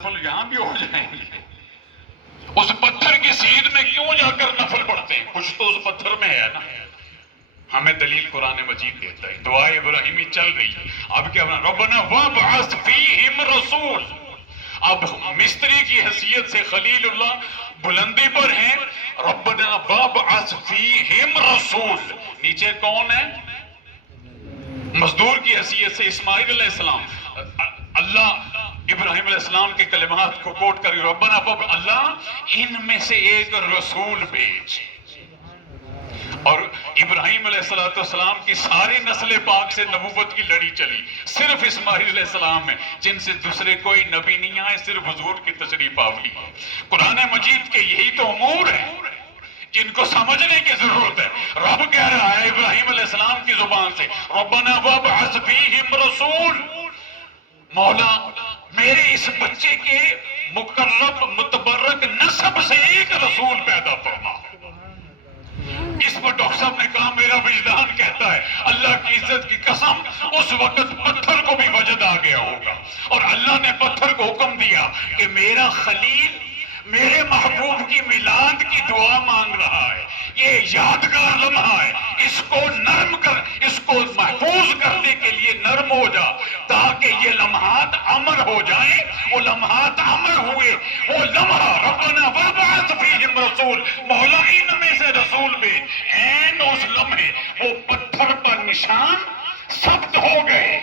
یہاں بھی ہو جائیں گے. اس پتھر کی سیدھ میں کیوں جا کر نفل پڑھتے ہیں؟ کچھ تو اس پتھر میں ہے نا. ہمیں دلیل قرآن مجید دیتا ہے. دعائے ابراہیمی چل رہی ہے. اب کیا بنا؟ ربنا وابعث فیہم رسول. اب مستری کی حیثیت سے خلیل اللہ بلندی پر ہیں. ربنا وابعث فیہم رسول. نیچے کون ہے؟ مزدور کی حیثیت سے اسماعیل علیہ السلام. اللہ ابراہیم علیہ السلام کے کلمات کو کوٹ کر ربنا واب اللہ ان میں سے ایک رسول بھیج. اور ابراہیم علیہ السلام کی ساری نسل پاک سے نبوت کی لڑی چلی. صرف اسماعیل علیہ السلام ہے جن سے دوسرے کوئی نبی نہیں آئے، صرف حضور کی تشریف آوری. قرآن مجید کے یہی تو امور ہیں جن کو سمجھنے کی ضرورت ہے. رب کہہ رہا ہے ابراہیم علیہ السلام کی زبان سے ربنا وابعث فیہم رسول. مولا میرے اس بچے کے مقرب متبرک نسب سے ایک رسول پیدا فرما. اس پر ڈاکٹر صاحب نے کہا میرا وجدان کہتا ہے اللہ کی عزت کی قسم اس وقت پتھر کو بھی وجد آ گیا ہوگا. اور اللہ نے پتھر کو حکم دیا کہ میرا خلیل میرے محبوب کی میلاد کی دعا مانگ رہا ہے. یہ یادگار لمحہ ہے، اس کو نرم کر، اس کو محفوظ کرنے کے لیے نرم ہو جا تاکہ یہ لمحات امر ہو جائیں. وہ لمحات امر ہوئے. وہ لمحہ ربنا وابعث فیہم رسول، مولا ان میں سے رسول بھیج. این اس لمحے وہ پتھر پر نشان ثبت ہو گئے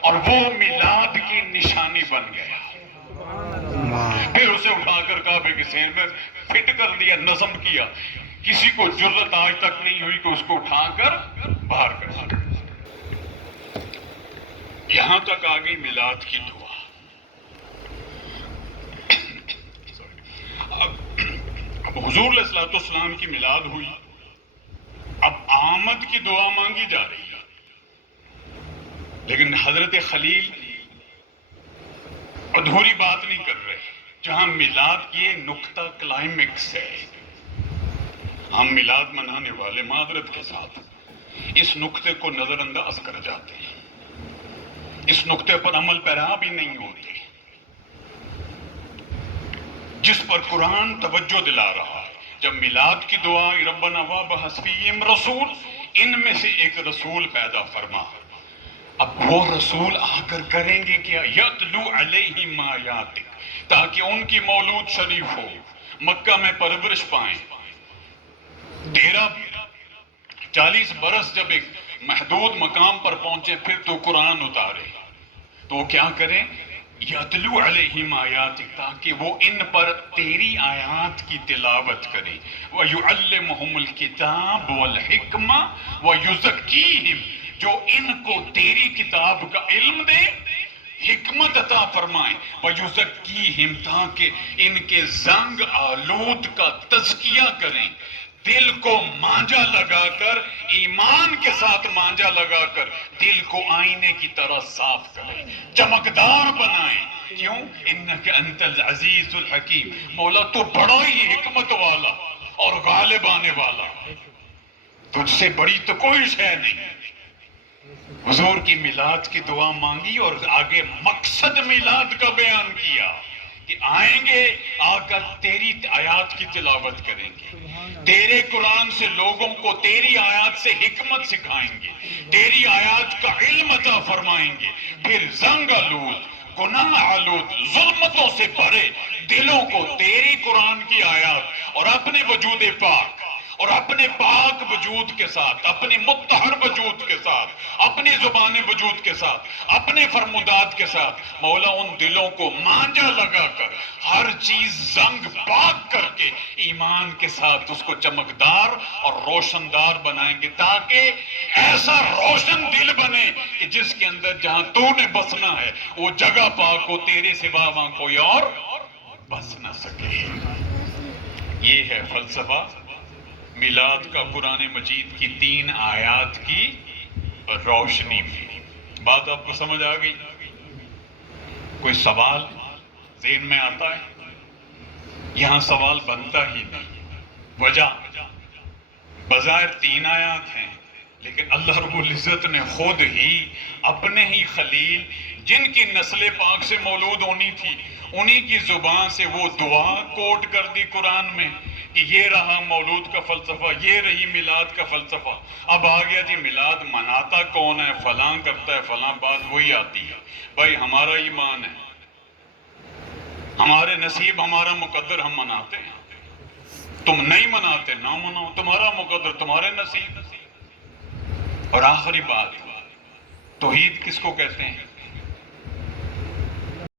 اور وہ میلاد کی نشانی بن گیا. پھر اسے اٹھا کر کعبے کے سین میں فٹ کر دیا، نظم کیا. کسی کو جرت آج تک نہیں ہوئی کہ اس کو اٹھا کر باہر کر دیا. یہاں تک آ گئی میلاد کی دعا. اب حضور علیہ السلام کی میلاد ہوئی. اب آمد کی دعا مانگی جا رہی ہے. لیکن حضرت خلیل ادھوری بات نہیں کر رہے. جہاں میلاد کی نقطہ کلائمیکس ہے، ہم میلاد منانے والے معذرت کے ساتھ اس نقطے کو نظر انداز کر جاتے ہیں. اس نقطے پر عمل پیرا بھی نہیں ہوتے جس پر قرآن توجہ دلا رہا ہے. جب میلاد کی دعا ربنا وابعث فیہم رسول، ان میں سے ایک رسول پیدا فرما. اب وہ رسول آ کر کریں گے کیا؟ یتلو علیہم آیاتک، تاکہ ان کی مولود شریف ہو، مکہ میں پرورش پائیں. 40 برس جب ایک محدود مقام پر پہنچے پھر تو قرآن اتارے. تو کیا کریں؟ یتلو علیہم آیاتک، تاکہ وہ ان پر تیری آیات کی تلاوت کریں. وَيُعَلِّمُهُمُ الْكِتَابُ وَالْحِكْمَةَ وَيُزَكِّيهِمْ، جو ان کو تیری کتاب کا علم دے، حکمت عطا فرمائیں. وَيُزَكِّيهِمْ، تاکہ ان کے زنگ آلود کا تزکیہ کریں. دل کو مانجا لگا کر، ایمان کے ساتھ مانجا لگا کر دل کو آئینے کی طرح صاف کریں، چمکدار بنائیں. کیوں؟ انک انت العزیز الحکیم، مولا تو بڑا ہی حکمت والا اور غالب آنے والا، تجھ سے بڑی تو کوئی شے نہیں. حضور کی میلاد کی دعا مانگی اور آگے مقصد میلاد کا بیان کیا کہ آئیں گے، آ کر تیری آیات کی تلاوت کریں گے، تیرے قرآن سے لوگوں کو تیری آیات سے حکمت سکھائیں گے، تیری آیات کا علم عطا فرمائیں گے. پھر زنگ آلود، گناہ آلود، ظلمتوں سے بھرے دلوں کو تیری قرآن کی آیات اور اپنے وجود پاک اور اپنے پاک وجود کے ساتھ، اپنے مطہر وجود کے ساتھ، اپنی زبان وجود کے ساتھ، اپنے فرمودات کے ساتھ، مولا ان دلوں کو مانجا لگا کر ہر چیز زنگ پاک کر کے ایمان کے ساتھ اس کو چمکدار اور روشندار بنائیں گے، تاکہ ایسا روشن دل بنے کہ جس کے اندر جہاں تو نے بسنا ہے وہ جگہ پاک ہو، تیرے سوا وہاں کوئی اور بس نہ سکے. یہ ہے فلسفہ میلاد کا قرآن مجید کی 3 آیات کی روشنی میں. بات آپ کو سمجھ آ گئی؟ کوئی سوال ذہن میں آتا ہے؟ یہاں سوال بنتا ہی نہیں. وجہ بظاہر 3 آیات ہیں لیکن اللہ رب العزت نے خود ہی اپنے ہی خلیل جن کی نسل پاک سے مولود ہونی تھی انہی کی زبان سے وہ دعا کوٹ کر دی قرآن میں کہ یہ رہا مولود کا فلسفہ، یہ رہی میلاد کا فلسفہ۔ اب آ گیا جی میلاد مناتا کون ہے، فلاں کرتا ہے فلاں، بات وہی آتی ہے۔ بھائی ہمارا ایمان ہے، ہمارے نصیب ہمارا مقدر، ہم مناتے ہیں۔ تم نہیں مناتے نہ مناؤ، تمہارا مقدر تمہارے نصیب۔ اور آخری بات، توحید کس کو کہتے ہیں؟